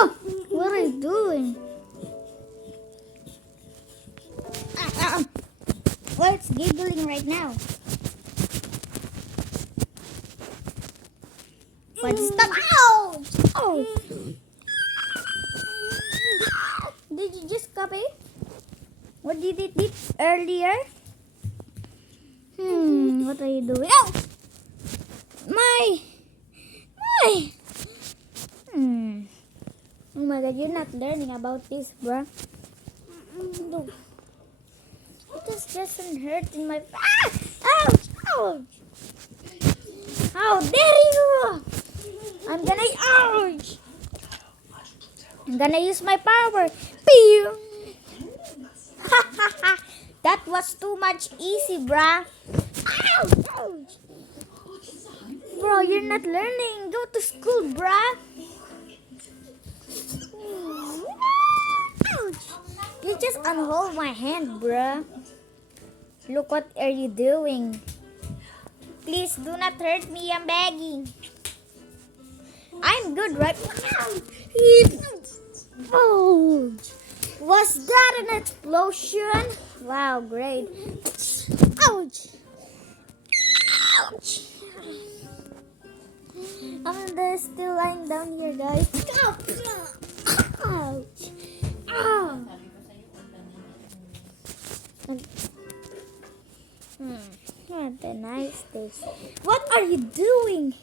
Oh, what are you doing? Well, it's giggling right now. But stop! Ouch! Oh! Did you just copy? What did it did earlier? What are you doing? Oh! My! Oh my god, you're not learning about this, bruh. No. It just hurt in my... Ouch! Ouch! How dare you! I'm gonna use my power. Pew! That was too much easy, bruh. Ouch! Ouch! Bro, you're not learning. Go to school, bruh. Ouch! You just unhold my hand, bruh. Look what are you doing. Please do not hurt me, I'm begging. I'm good, right? Ouch! Was that an explosion? Wow, great. Ouch! Ouch! I'm still lying down here, guys. Ouch! Ow! What a nice taste. What are you doing?